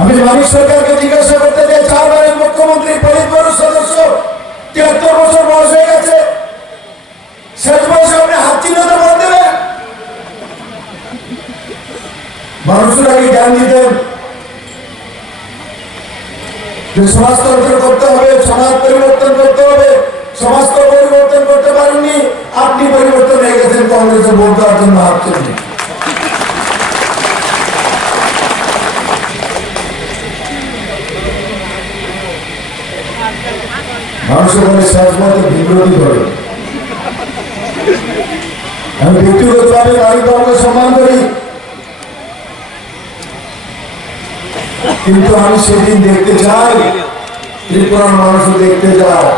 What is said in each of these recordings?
আমি মানিক সরকারকে জিজ্ঞাসা করতে চাই, 4 বারের মুখ্যমন্ত্রী, পরিবার সদস্য, 73 বছর বয়স হয়ে গেছে, শেষ বয়সে আপনি হাত চিহ্নতে ভোট দেবেন? মানুষের আগে জ্ঞান দিতেন যে সমাজতন্ত্র করতে হবে, সমাজ পরিবর্তন করতে হবে। সমাজকে পরিবর্তন করতে পারেননি, আপনি পরিবর্তন হয়ে গেছেন কংগ্রেসের ভোট দেওয়ার জন্য হাত চিহ্নে। মানুষের মনে শেষ মতে বিব্রতি করে। আমি ব্যক্তিগতভাবে নারী ধর্মকে সম্মান করি, কিন্তু আমি সেদিন দেখতে চাই, ত্রিপুরার মানুষও দেখতে চায়,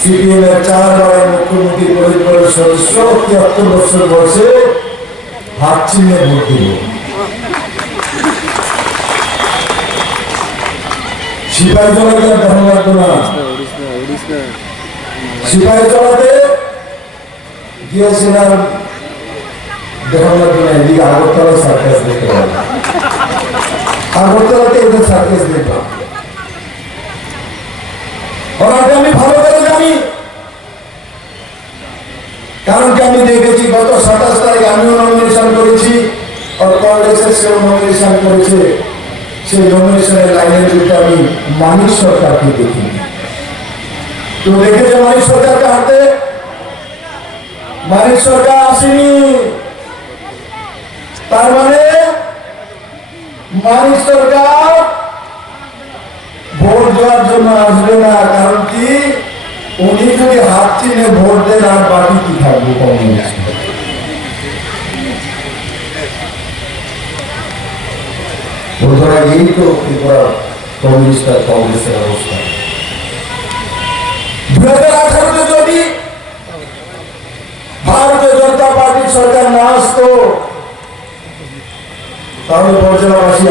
সিপিএম এর 4 বারের মুখ্যমন্ত্রী, পরিবারের সদস্য, 73 বছর বয়সে হাত চিহ্নে ভোট দিল। সিপাহী জলাতে দেখা লাগতো না, সিপাহী জলাতে গিয়েছিলাম, দেখা লাগতো না। এদিকে আগরতলা সার্কাস দেখতে পাবো, আগরতলাতে এদের সার্কাস দেখলাম। আমি ভালো করে জানি, কারণ কি আমি দেখেছি গত 27 তারিখ আমিও নমিনেশন করেছি, আর কংগ্রেসের সেও নমিনেশন করেছে। সেই নমিনেশনের লাইনের দিকে আমি মানিক সরকারকে দেখি, তো দেখেছে মানিক সরকারকে হাঁটতে। মানিক সরকার আসেনি, তার মানে মানিক সরকার ভোট দেওয়ার জন্য আসবে না। কারণ কি, উনি যদি হাত চিহ্নে ভোট দেন আর বাকি কি থাকবে কংগ্রেস। বন্ধুরা, এই তো ত্রিপুরা কংগ্রেসের অবস্থা। 2018-তে যদি ভারতীয় জনতা পার্টির সরকার না আসতো, তাহলে পর্যায়বাসী